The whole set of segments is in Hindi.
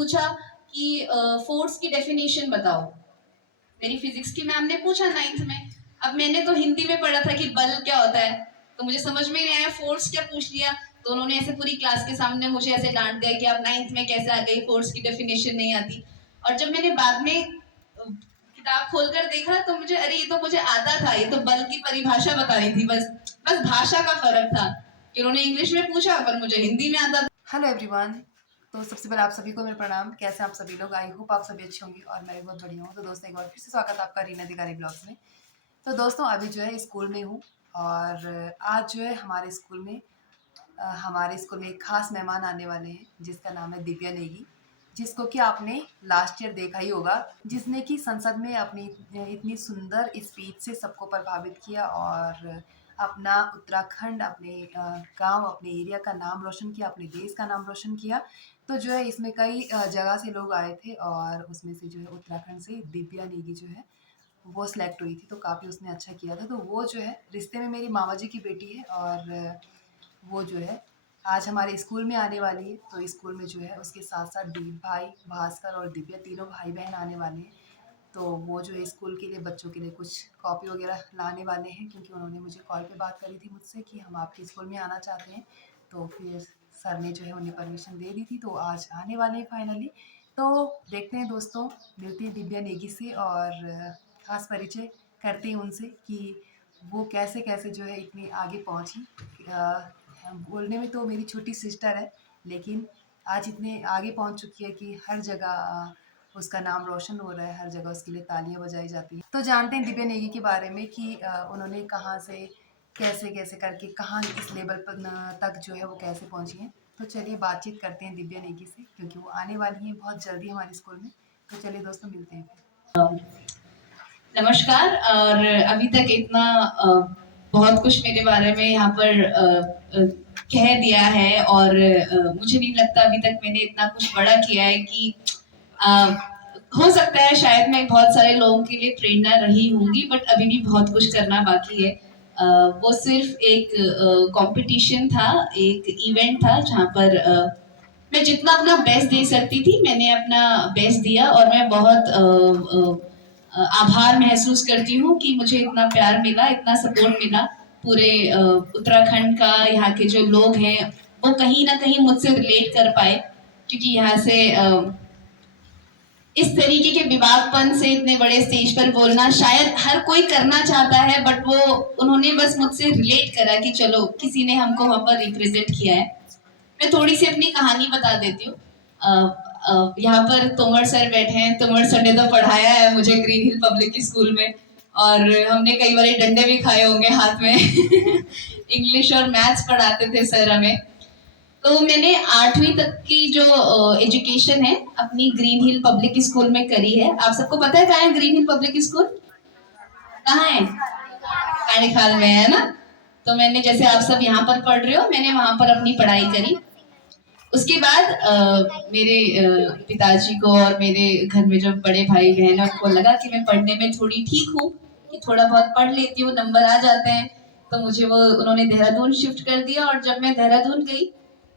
पूछा कि फोर्स की डेफिनेशन बताओ। मेरी फिजिक्स की मैम ने पूछा 9th में। अब मैंने तो हिंदी में पढ़ा था कि बल क्या होता है, तो मुझे समझ में नहीं आया फोर्स क्या पूछ लिया। तो उन्होंने ऐसे पूरी क्लास के सामने मुझे ऐसे डांट दिया कि आप 9th में कैसे आ गई, फोर्स की डेफिनेशन नहीं आती। और जब मैंने बाद में किताब खोलकर देखा तो मुझे, अरे ये तो मुझे आता था, ये तो बल की परिभाषा बता रही थी, बस बस भाषा का फर्क था कि उन्होंने इंग्लिश में पूछा पर मुझे हिंदी में आता था। Hello everyone. तो सबसे पहले आप सभी को मेरा प्रणाम। कैसे आप सभी लोग? आई होप आप सभी अच्छे होंगे और मैं भी बहुत बढ़िया हूँ। तो दोस्तों, एक बार फिर से स्वागत है आपका रीना अधिकारी ब्लॉग्स में। तो दोस्तों, अभी जो है स्कूल में हूँ और आज जो है हमारे स्कूल में एक खास मेहमान आने वाले हैं जिसका नाम है दिव्या नेगी, जिसको कि आपने लास्ट ईयर देखा ही होगा, जिसने कि संसद में अपनी इतनी सुंदर स्पीच से सबको प्रभावित किया और अपना उत्तराखंड, अपने गांव, अपने एरिया का नाम रोशन किया, अपने देश का नाम रोशन किया। तो जो है इसमें कई जगह से लोग आए थे और उसमें से जो है उत्तराखंड से दिव्या नेगी जो है वो सिलेक्ट हुई थी। तो काफ़ी उसने अच्छा किया था। तो वो जो है रिश्ते में मेरी मामा जी की बेटी है और वो जो है आज हमारे स्कूल में आने वाली है। तो स्कूल में जो है उसके साथ साथ दीप भाई, भास्कर और दिव्या तीनों भाई बहन आने वाले हैं। तो वो जो है स्कूल के लिए बच्चों के लिए कुछ कॉपी वगैरह लाने वाले हैं, क्योंकि उन्होंने मुझे कॉल पे बात करी थी मुझसे कि हम आपके स्कूल में आना चाहते हैं। तो फिर सर ने जो है उन्हें परमिशन दे दी थी, तो आज आने वाले हैं फाइनली। तो देखते हैं दोस्तों, मिलते हैं दिव्या नेगी से और खास परिचय करते हैं उनसे कि वो कैसे कैसे जो है इतनी आगे पहुंची। बोलने में तो मेरी छोटी सिस्टर है, लेकिन आज इतने आगे पहुंच चुकी है कि हर जगह उसका नाम रोशन हो रहा है, हर जगह उसके लिए तालियां बजाई जाती हैं। तो जानते हैं दिव्या नेगी के बारे में कि उन्होंने कहाँ से कैसे कैसे करके कहाँ इस लेवल पर तक जो है वो कैसे पहुंची हैं। तो चलिए बातचीत करते हैं दिव्या नेगी से, क्योंकि वो आने वाली हैं बहुत जल्दी हमारे स्कूल में। तो चलिए दोस्तों, मिलते हैं फिर। नमस्कार। और अभी तक इतना बहुत कुछ मेरे बारे में यहाँ पर कह दिया है और मुझे नहीं लगता अभी तक मैंने इतना कुछ बड़ा किया है कि अ, हो सकता है शायद मैं बहुत सारे लोगों के लिए प्रेरणा रही होंगी, बट अभी भी बहुत कुछ करना बाकी है। वो सिर्फ एक कंपटीशन था, एक इवेंट था जहाँ पर मैं जितना अपना बेस्ट दे सकती थी मैंने अपना बेस्ट दिया और मैं बहुत आभार महसूस करती हूँ कि मुझे इतना प्यार मिला, इतना सपोर्ट मिला पूरे उत्तराखंड का। यहाँ के जो लोग हैं वो कहीं ना कहीं मुझसे रिलेट कर पाए, क्योंकि यहाँ से इस तरीके के विवादपन से इतने बड़े स्टेज पर बोलना शायद हर कोई करना चाहता है, बट वो उन्होंने बस मुझसे रिलेट करा कि चलो किसी ने हमको वहां पर रिप्रेजेंट किया है। मैं थोड़ी सी अपनी कहानी बता देती हूँ। यहाँ पर तोमर सर बैठे हैं। तोमर सर ने तो पढ़ाया है मुझे ग्रीन हिल पब्लिक स्कूल में, और हमने कई बार डंडे भी खाए होंगे हाथ में। इंग्लिश और मैथ्स पढ़ाते थे सर हमें। तो मैंने 8वीं तक की जो एजुकेशन है अपनी ग्रीन हिल पब्लिक स्कूल में करी है। आप सबको पता है कहाँ है ग्रीन हिल पब्लिक स्कूल? कहाँ है? काणीखाल में है ना। तो मैंने, जैसे आप सब यहाँ पर पढ़ रहे हो, मैंने वहां पर अपनी पढ़ाई करी। उसके बाद मेरे पिताजी को और मेरे घर में जो बड़े भाई बहन है उनको लगा कि मैं पढ़ने में थोड़ी ठीक हूँ, कि थोड़ा बहुत पढ़ लेती हूँ, नंबर आ जाते हैं। तो मुझे वो उन्होंने देहरादून शिफ्ट कर दिया। और जब मैं देहरादून गई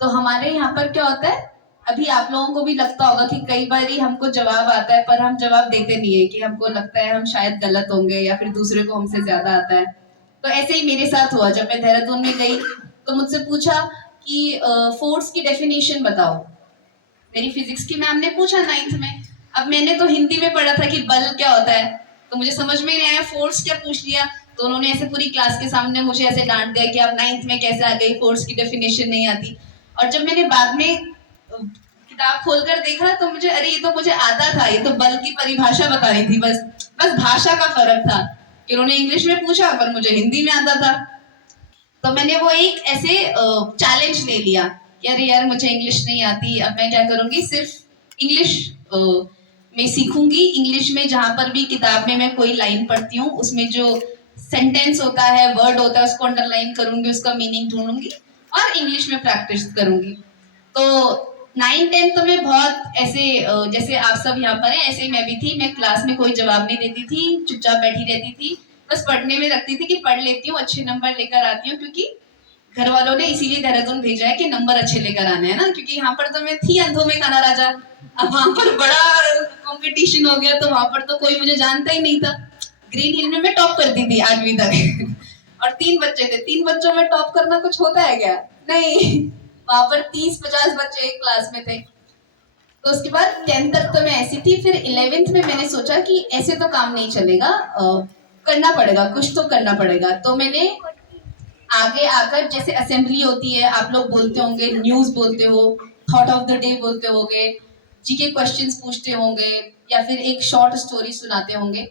तो हमारे यहाँ पर क्या होता है, अभी आप लोगों को भी लगता होगा कि कई बार ही हमको जवाब आता है पर हम जवाब देते नहीं है, कि हमको लगता है हम शायद गलत होंगे या फिर दूसरे को हमसे ज्यादा आता है। तो ऐसे ही मेरे साथ हुआ। जब मैं देहरादून में गई तो मुझसे पूछा कि फोर्स की डेफिनेशन बताओ। मेरी फिजिक्स की मैम ने पूछा 9th में। अब मैंने तो हिंदी में पढ़ा था कि बल क्या होता है, तो मुझे समझ में नहीं आया फोर्स क्या पूछ लिया। तो उन्होंने ऐसे पूरी क्लास के सामने मुझे ऐसे डांट दिया कि आप 9th में कैसे आ गई, फोर्स की डेफिनेशन नहीं आती। और जब मैंने बाद में किताब खोलकर देखा तो मुझे, अरे ये तो मुझे आता था, ये तो बल की परिभाषा बता रही थी, बस बस भाषा का फर्क था कि उन्होंने इंग्लिश में पूछा पर मुझे हिंदी में आता था। तो मैंने वो एक ऐसे चैलेंज ले लिया कि अरे यार मुझे इंग्लिश नहीं आती, अब मैं क्या करूंगी, सिर्फ इंग्लिश में सीखूंगी। इंग्लिश में जहां पर भी किताब में मैं कोई लाइन पढ़ती हूँ उसमें जो सेंटेंस होता है, वर्ड होता है, उसको अंडरलाइन करूंगी, उसका मीनिंग ढूंढूंगी और इंग्लिश में प्रैक्टिस करूंगी। तो 9 10 तो मैं बहुत ऐसे जैसे आप सब यहाँ पर हैं ऐसे ही मैं भी थी। मैं क्लास में कोई जवाब नहीं देती थी, चुपचाप बैठी रहती थी, बस पढ़ने में रखती थी कि पढ़ लेती हूँ, अच्छे नंबर लेकर आती हूँ, क्योंकि घर वालों ने इसीलिए देहरादून भेजा है कि नंबर अच्छे लेकर आने हैं ना, क्योंकि यहाँ पर तो मैं थी अंधों में खाना राजा। अब वहां पर बड़ा कंपटीशन हो गया, तो वहां पर तो कोई मुझे जानता ही नहीं था। ग्रीन हिल में मैं टॉप करती थी 8वीं तक और 3 बच्चे थे, 3 बच्चों में टॉप करना कुछ होता है क्या? नहीं, वहां पर 30-50 बच्चे एक क्लास में थे। तो उसके बाद 10th तक तो मैं ऐसी थी, फिर 11th में मैंने सोचा कि ऐसे तो काम नहीं चलेगा, करना पड़ेगा, कुछ तो करना पड़ेगा। तो मैंने आगे आकर, जैसे असेंबली होती है, आप लोग बोलते होंगे, न्यूज बोलते हो, थॉट ऑफ द डे बोलते होंगे, जीके क्वेश्चंस पूछते होंगे, या फिर एक शॉर्ट स्टोरी सुनाते होंगे।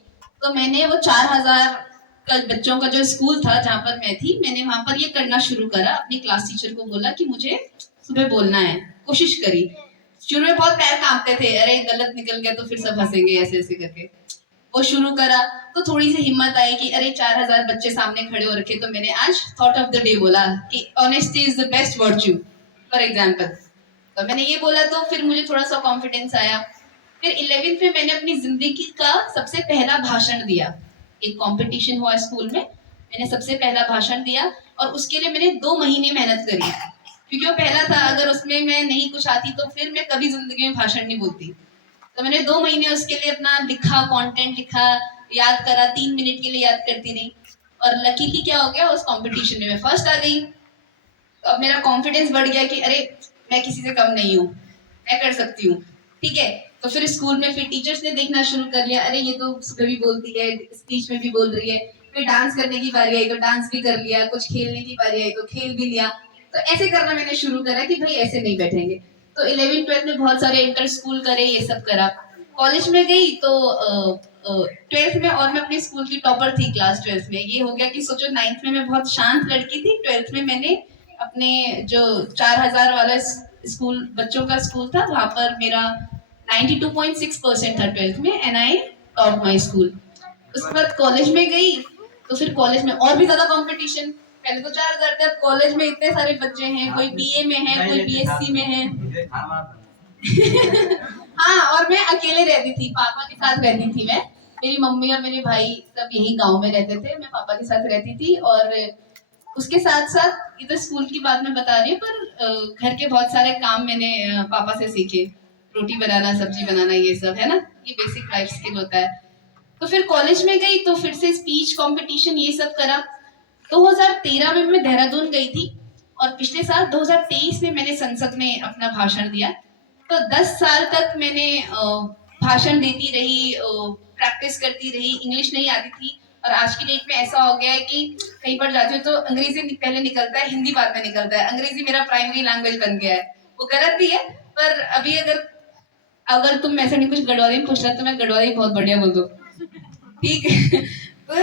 तो मैंने वो 4000 का बच्चों का जो स्कूल था जहाँ पर मैं थी, मैंने वहां पर ये करना शुरू करा। अपनी क्लास टीचर को बोला कि मुझे सुबह बोलना है, कोशिश करी। शुरू में बहुत पैर कांपते थे, अरे गलत निकल गया तो फिर सब हंसेंगे, ऐसे ऐसे करके वो शुरू करा। तो थोड़ी सी हिम्मत आई कि अरे 4000 बच्चे सामने खड़े हो रखे, तो मैंने आज थॉट ऑफ द डे बोला कि honesty is the best virtue, for example. तो मैंने ये बोला, तो फिर मुझे थोड़ा सा कॉन्फिडेंस आया। फिर 11th में मैंने अपनी जिंदगी का सबसे पहला भाषण दिया। एक कंपटीशन हुआ स्कूल में, मैंने सबसे पहला भाषण दिया, और उसके लिए मैंने 2 महीने मेहनत करी, क्योंकि वो पहला था। अगर उसमें मैं नहीं कुछ आती तो फिर मैं कभी जिंदगी में भाषण नहीं बोलती। तो मैंने 2 महीने उसके लिए अपना लिखा, कंटेंट लिखा, याद करा, 3 मिनट के लिए याद करती रही। और लकीली क्या हो गया, उस कंपटीशन में मैं फर्स्ट आ गई। तो अब मेरा कॉन्फिडेंस बढ़ गया कि अरे मैं किसी से कम नहीं हूँ, मैं कर सकती हूँ। ठीक है, तो फिर स्कूल में फिर टीचर्स ने देखना शुरू कर लिया, अरे ये तो सुबह भी बोलती है, स्पीच में भी बोल रही है। फिर डांस करने की बारी आई तो डांस भी कर लिया, कुछ खेलने की बारी आई तो खेल भी लिया। तो ऐसे करना मैंने शुरू करा कि भाई ऐसे नहीं बैठेंगे। तो 11th 12th में बहुत सारे इंटर स्कूल करे, ये सब करा। कॉलेज में गई तो 12th में, और मैं अपने स्कूल की टॉपर थी क्लास 12th में। ये हो गया कि सोचो 9th में मैं बहुत शांत लड़की थी, 12th में मैंने अपने जो 4000 वाला स्कूल बच्चों का स्कूल था, वहां पर मेरा 92.6% था 12th में, and I top my school. उसके बाद कॉलेज में गई, तो फिर कॉलेज में और भी ज्यादा कंपटीशन। पहले तो 4000 थे, अब कॉलेज में इतने सारे बच्चे हैं, कोई बीए में है, कोई बीएससी में है। हाँ, और मैं अकेले रहती थी, पापा के साथ रहती थी मैं। मेरी मम्मी और मेरे भाई सब यही गांव में रहते थे, मैं पापा के साथ रहती थी। और उसके साथ साथ, ये तो स्कूल की बात मैं बता रही हूँ, पर घर के बहुत सारे काम मैंने पापा से सीखे। रोटी बनाना, सब्जी बनाना, ये सब है ना, ये बेसिक लाइफ स्किल होता है। तो फिर कॉलेज में गई तो फिर से स्पीच कंपटीशन ये सब करा। 2013 में मैं देहरादून गई थी, और पिछले साल 2023 में मैंने संसद में अपना भाषण दिया। तो 10 साल तक मैंने भाषण देती रही, प्रैक्टिस करती रही, इंग्लिश नहीं आती थी। और आज की डेट में ऐसा हो गया है कि कहीं पर जाती हूँ तो अंग्रेजी पहले निकलता है, हिंदी बाद में निकलता है। अंग्रेजी मेरा प्राइमरी लैंग्वेज बन गया है। वो गलत भी है, पर अभी अगर अगर तुम ऐसे नहीं कुछ गढ़वाली में पूछ रहा तो मैं गढ़वाली बहुत बढ़िया बोल दूँ। ठीक है। तो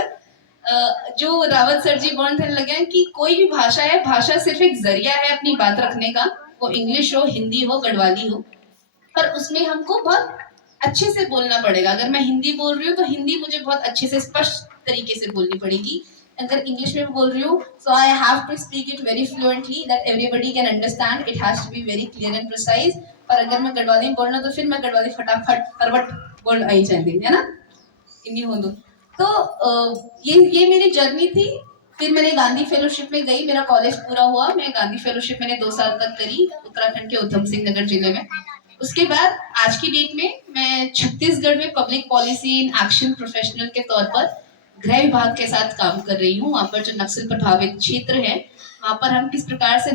जो रावत सर जी बोलने लगे हैं कि कोई भी भाषा है, भाषा सिर्फ एक जरिया है अपनी बात रखने का, वो इंग्लिश हो, हिंदी हो, गढ़वाली हो, पर उसमें हमको बहुत अच्छे से बोलना पड़ेगा। अगर मैं हिंदी बोल रही हूँ तो हिंदी मुझे बहुत अच्छे से स्पष्ट तरीके से बोलनी पड़ेगी। अगर इंग्लिश में बोल रही हूँ, so I have to speak it very fluently that everybody can understand, it has to be very clear and precise. और अगर मैं गढ़वाली में बोलना तो फिर मैं गढ़वाली फटाफट फरवट बोल आई जाती है ना, इन्हीं हो दो। तो ये मेरी जर्नी थी। फिर मैंने गांधी फेलोशिप में गई, मेरा कॉलेज पूरा हुआ, मैं गांधी फेलोशिप मैंने 2 साल तक करी उत्तराखंड के उधम सिंह नगर जिले में। उसके बाद आज की डेट में मैं छत्तीसगढ़ में public policy in action professional के तौर पर गृह विभाग के साथ काम कर रही हूँ। वहाँ पर जो नक्सल प्रभावित क्षेत्र है, वहाँ पर हम किस प्रकार से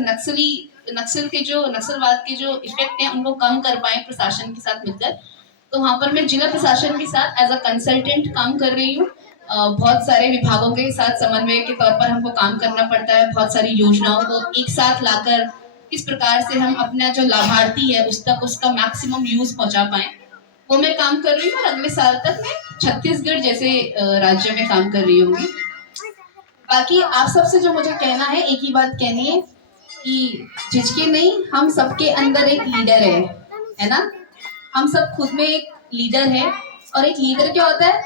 नक्सलवाद के जो इफेक्ट हैं उनको कम कर पाए प्रशासन के साथ मिलकर। तो वहाँ पर मैं जिला प्रशासन के साथ एज अ कंसल्टेंट काम कर रही हूँ। बहुत सारे विभागों के साथ समन्वय के तौर पर हमको काम करना पड़ता है। बहुत सारी योजनाओं को एक साथ लाकर किस प्रकार से हम अपना जो लाभार्थी है उस तक उसका मैक्सिमम यूज पहुंचा पाए, वो मैं काम कर रही हूँ। और अगले साल तक मैं छत्तीसगढ़ जैसे राज्य में काम कर रही होंगी। बाकी आप सबसे जो मुझे कहना है, एक ही बात कहनी है कि झिझके नहीं, हम सबके अंदर एक लीडर है ना। हम सब खुद में एक लीडर है। और एक लीडर क्या होता है,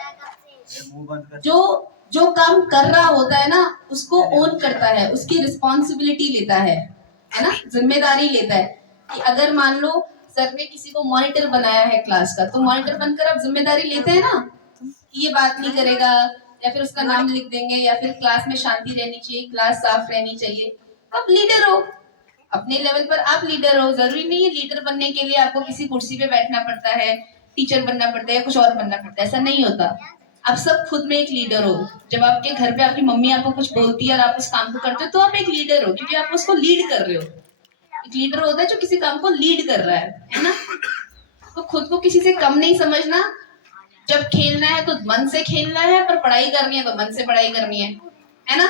जो जो काम कर रहा होता है ना उसको ओन करता है, उसकी रिस्पॉन्सिबिलिटी लेता है ना, जिम्मेदारी लेता है। कि अगर मान लो सर ने किसी को मॉनिटर बनाया है क्लास का, तो मॉनिटर बनकर आप जिम्मेदारी लेते हैं ना कि ये बात नहीं करेगा, या फिर उसका नाम लिख देंगे, या फिर क्लास में शांति रहनी चाहिए, क्लास साफ रहनी चाहिए। आप लीडर हो, अपने लेवल पर आप लीडर हो। जरूरी नहीं है लीडर बनने के लिए आपको किसी कुर्सी पे बैठना पड़ता है, टीचर बनना पड़ता है या कुछ और बनना पड़ता है, ऐसा नहीं होता। आप सब खुद में एक लीडर हो। जब आपके घर पे आपकी मम्मी आपको कुछ बोलती है और आप उस काम को करते हो तो आप एक लीडर हो, क्योंकि आप उसको लीड कर रहे हो। एक लीडर होता है जो किसी काम को लीड कर रहा है ना। तो खुद को किसी से कम नहीं समझना। जब खेलना है तो मन से खेलना है, पर पढ़ाई करनी है तो मन से पढ़ाई करनी है ना।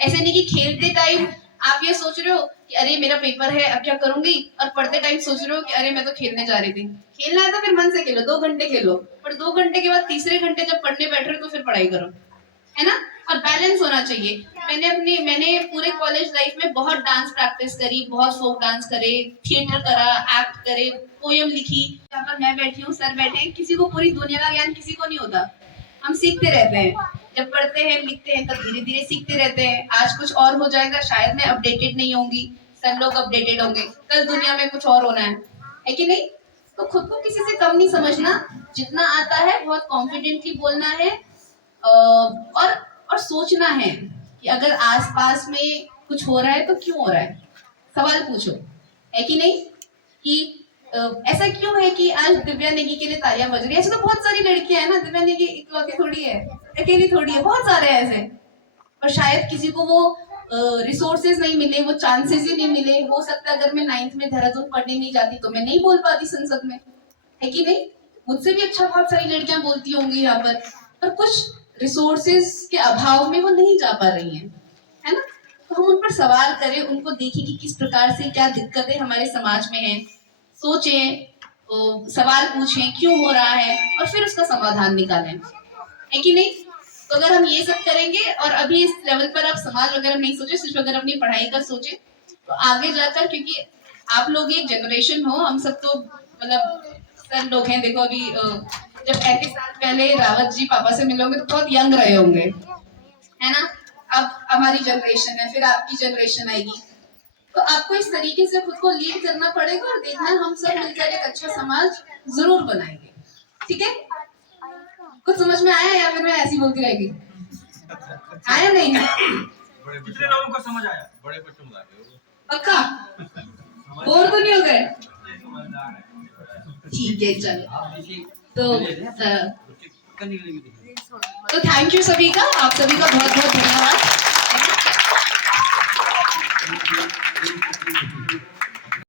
ऐसे नहीं कि खेलते टाइम आप ये सोच रहे हो कि अरे मेरा पेपर है अब क्या करूंगी, और पढ़ते टाइम सोच रहे हो कि अरे मैं तो खेलने जा रही थी। खेलना है तो फिर मन से खेलो, 2 घंटे खेलो, पर 2 घंटे के बाद तीसरे घंटे जब पढ़ने बैठ रहे हो तो फिर पढ़ाई करो, है ना। और बैलेंस होना चाहिए। मैंने पूरे कॉलेज लाइफ में बहुत डांस प्रैक्टिस करी, बहुत फोक डांस करे, थिएटर करा, एक्ट करे, पोयम लिखी। यहाँ पर मैं बैठी हूँ, सर बैठे हैं, किसी को पूरी दुनिया का ज्ञान किसी को नहीं होता। हम सीखते रहते हैं, जब पढ़ते हैं लिखते हैं तब धीरे धीरे सीखते रहते हैं। आज कुछ और हो जाएगा, शायद मैं अपडेटेड नहीं होंगी, सब लोग अपडेटेड होंगे, कल दुनिया में कुछ और होना है कि नहीं। तो खुद को किसी से कम नहीं समझना, जितना आता है बहुत कॉन्फिडेंटली बोलना है। और सोचना है कि अगर आसपास में कुछ हो रहा है तो क्यों हो रहा है, सवाल पूछो, है कि नहीं। कि ऐसा क्यों है कि आज दिव्या नेगी के लिए तालियां बज रही है। ऐसे तो बहुत सारी लड़कियां हैं ना, दिव्या नेगी इकलौती थोड़ी है, अकेली थोड़ी है, बहुत सारे हैं ऐसे। पर शायद किसी को वो रिसोर्सेज नहीं मिले, वो चांसेस ही नहीं मिले। हो सकता है अगर मैं 9th में देहरादून पढ़ने नहीं जाती तो मैं नहीं बोल पाती संसद में, है कि नहीं। मुझसे भी अच्छा बहुत सारी लड़कियां बोलती होंगी यहाँ पर कुछ रिसोर्सेज के अभाव में वो नहीं जा पा रही हैं, है ना। तो हम उन पर सवाल करें, उनको देखें कि किस प्रकार से क्या दिक्कतें हमारे समाज में हैं, सोचें, सवाल पूछें क्यों हो रहा है, और फिर उसका समाधान निकालें, है कि नहीं। तो अगर हम ये सब करेंगे और अभी इस लेवल पर आप समाज वगैरह नहीं सोचे, सिर्फ अगर अपनी पढ़ाई का सोचे, तो आगे जाकर, क्योंकि आप लोग एक जनरेशन हो, हम सब तो मतलब सर लोग हैं। देखो अभी जब 35 साल पहले रावत जी पापा से मिले होंगे तो बहुत यंग रहे होंगे, है ना। अब हमारी जनरेशन है, फिर आपकी जनरेशन आएगी, तो आपको इस तरीके से खुद को लीड करना पड़ेगा और देखना हम सब मिलकर एक अच्छा समाज जरूर बनाएंगे, ठीक है। कुछ समझ में आया या फिर मैं ऐसी बोलती रहेगी? आया नहीं? कितने लोगों को समझ आया? बड़े बच्चों को पक्का बोर तो नहीं हो गए? ठीक है चलो। तो थैंक यू सभी का, आप सभी का बहुत बहुत धन्यवाद।